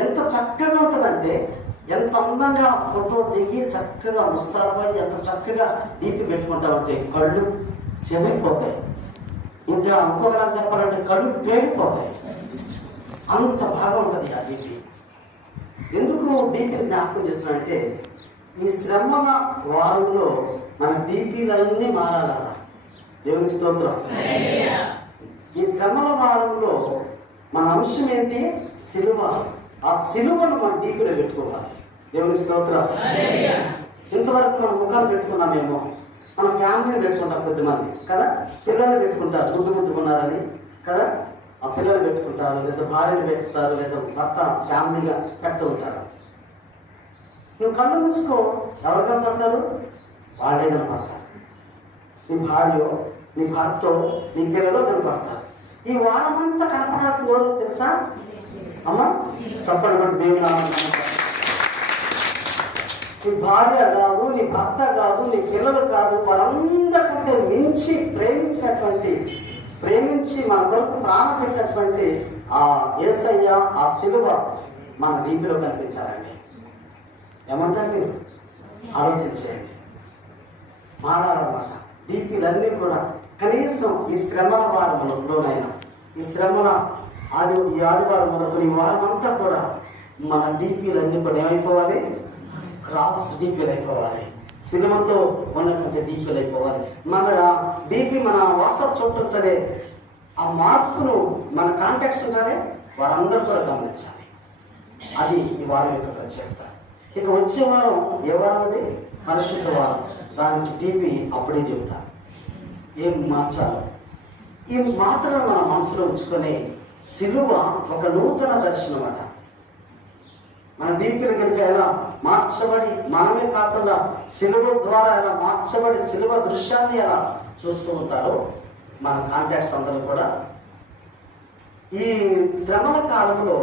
ఎంత చక్కగా ఉంటుందంటే ఎంత అందంగా ఫోటో దిగి చక్కగా ముస్తాబై ఎంత చక్కగా డీపీ పెట్టుకుంటామంటే కళ్ళు చెదిరిపోతాయి. ఇంకా ఇంకొకలా చెప్పాలంటే కళ్ళు పేరిపోతాయి అంత బాగా ఉంటుంది ఆ డీపీ ఎందుకు డీపీ జ్ఞాపకం చేస్తున్నానంటే ఈ శ్రమల వారంలో మన డీపీలన్నీ మారాల దేవునికి స్తోత్రం. ఈ శ్రమల వారంలో మన అంశం ఏంటి? సిలువ ఆ సిలువను మన డీపీలో పెట్టుకోవాలి. దేవునికి స్తోత్రం ఇంతవరకు మన ముఖాలు పెట్టుకున్నామేమో. మన ఫ్యామిలీని పెట్టుకుంటాం కొద్దిమంది. కదా? పిల్లల్ని పెట్టుకుంటారు. ముద్దు ముద్దుకున్నారని కదా? ఆ పిల్లలు పెట్టుకుంటారు. లేదా భార్యను పెట్టుకుంటారు. లేదా భర్త ఫ్యామిలీగా పెడుతూ ఉంటారు. నువ్వు కళ్ళు మూసుకో. ఎవరు కనపడతారు? వాళ్ళే కనపడతారు. నీ భార్య నీ భర్త నీ పిల్లలు కనపడతారు. ఈ వారం అంతా కనపడాల్సిన ఎవరు తెలుసా? అమ్మా? చెప్పండి బట్టి దేవుని నీ భార్య కాదు నీ భర్త కాదు నీ పిల్లలు కాదు వాళ్ళందరికంటే మించి ప్రేమించినటువంటి ప్రేమించి మన కొరకు ప్రాణం పెట్టినటువంటి ఆ ఏసయ్య ఆ సిలువ మన డీపీలో కనిపించాలండి. ఏమంటారు మీరు? ఆలోచించేయండి మారాలన్నమాట. డీపీలన్నీ కూడా కనీసం ఈ శ్రమల వారములలోనైనా ఈ శ్రమల ఆది ఈ ఆదివారం మొదలుకొని వారం అంతా కూడా మన డీపీలన్నీ కూడా ఏమైపోవాలి? క్రాస్ డీపీలు అయిపోవాలి సినిమాతో ఉన్నటువంటి డీపీలు అయిపోవాలి మన డీపీ మన వాట్సాప్ చూడటంతోనే ఆ మార్పును మన కాంటాక్ట్స్ ఉంటారే వారందరూ కూడా గమనించాలి. అది ఈ వారం యొక్క ప్రత్యేకత. ఇక వచ్చే వారం ఏ వారం అది పరిశుద్ధ వారం. దానికి డీపీ అప్పుడే చెబుతా ఏం మార్చాలి? ఈ మాత్రం మన మనసులో ఉంచుకొని సిలువ ఒక నూతన దర్శనం అట మన దీపిన కనుక ఎలా మార్చబడి మనమే కాకుండా సిలువ ద్వారా ఎలా మార్చబడి సిలువ దృశ్యాన్ని ఎలా చూస్తూ ఉంటారో మన కాంటాక్ట్స్ అందరూ కూడా. ఈ శ్రమల కాలంలో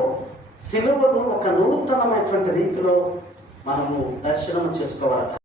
సిలువను ఒక నూతనమైనటువంటి రీతిలో మనము దర్శనం చేసుకోవాలట.